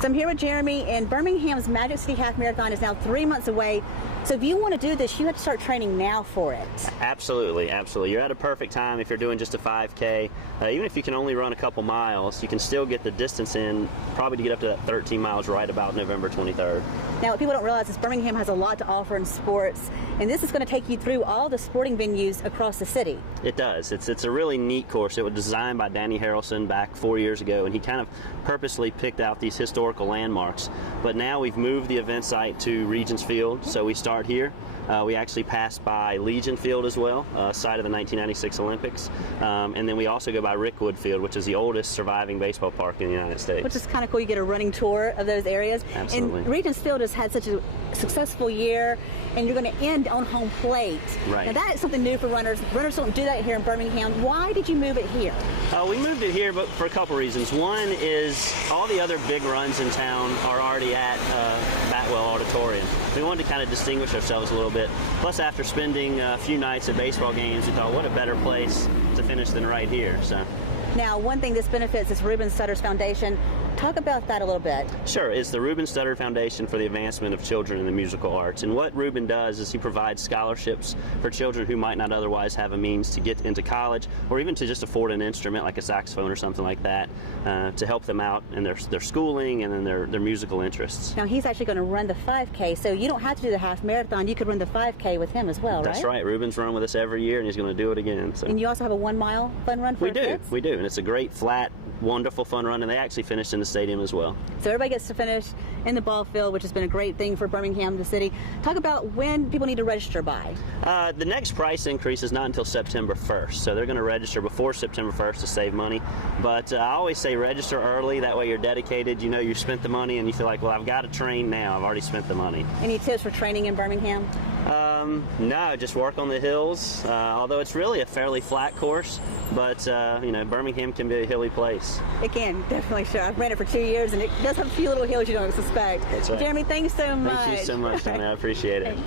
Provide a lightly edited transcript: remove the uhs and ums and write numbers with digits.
So I'm here with Jeremy, and Birmingham's Magic City Half Marathon is now 3 months away. So if you want to do this, you have to start training now for it. Absolutely, absolutely. You're at a perfect time if you're doing just a 5K. Even if you can only run a couple miles, you can still get the distance in, probably to get up to that 13 miles right about November 23rd. Now, what people don't realize is Birmingham has a lot to offer in sports, and this is going to take you through all the sporting venues across the city. It does. It's a really neat course. It was designed by Danny Harrelson back 4 years ago, and he kind of purposely picked out these historical landmarks. But now we've moved the event site to Regents Field, so we start here. We actually pass by Legion Field as well, site of the 1996 Olympics. And then we also go by Rickwood Field, which is the oldest surviving baseball park in the United States. Which is kind of cool. You get a running tour of those areas. Absolutely. And Regents Field has had such a successful year, and you're going to end on home plate. Right. Now that is something new for runners. Runners don't do that here in Birmingham. Why did you move it here? We moved it here, but for a couple reasons. One is all the other big runs in town are already at Batwell Auditorium. We wanted to kind of distinguish ourselves a little bit. Plus, after spending a few nights at baseball games, we thought, what a better place to finish than right here. So. Now, one thing this benefits is Reuben Sutter's Foundation. Talk about that a little bit. Sure. It's the Reuben Studdard Foundation for the Advancement of Children in the Musical Arts. And what Reuben does is he provides scholarships for children who might not otherwise have a means to get into college, or even to just afford an instrument like a saxophone or something like that, to help them out in their schooling and in their musical interests. Now, he's actually going to run the 5K, so you don't have to do the half marathon. You could run the 5K with him as well, right? That's right. Reuben's run with us every year, and he's going to do it again. So. And you also have a 1 mile fun run for kids? We do. And it's a great, flat, wonderful fun run, and they actually finished in the stadium as well. So everybody gets to finish in the ball field, which has been a great thing for Birmingham, the city. Talk about when people need to register by. The next price increase is not until September 1st, so they're going to register before September 1st to save money. But I always say register early, that way you're dedicated, you know you spent the money, and you feel like, well, I've got to train now, I've already spent the money. Any tips for training in Birmingham? No, just work on the hills, although it's really a fairly flat course, but you know, Birmingham can be a hilly place. It can, definitely, sure. I've ran it for 2 years, and it does have a few little hills you don't suspect. That's right. Jeremy, thanks so much. Thank you so much, Donnette. I appreciate it. Thanks.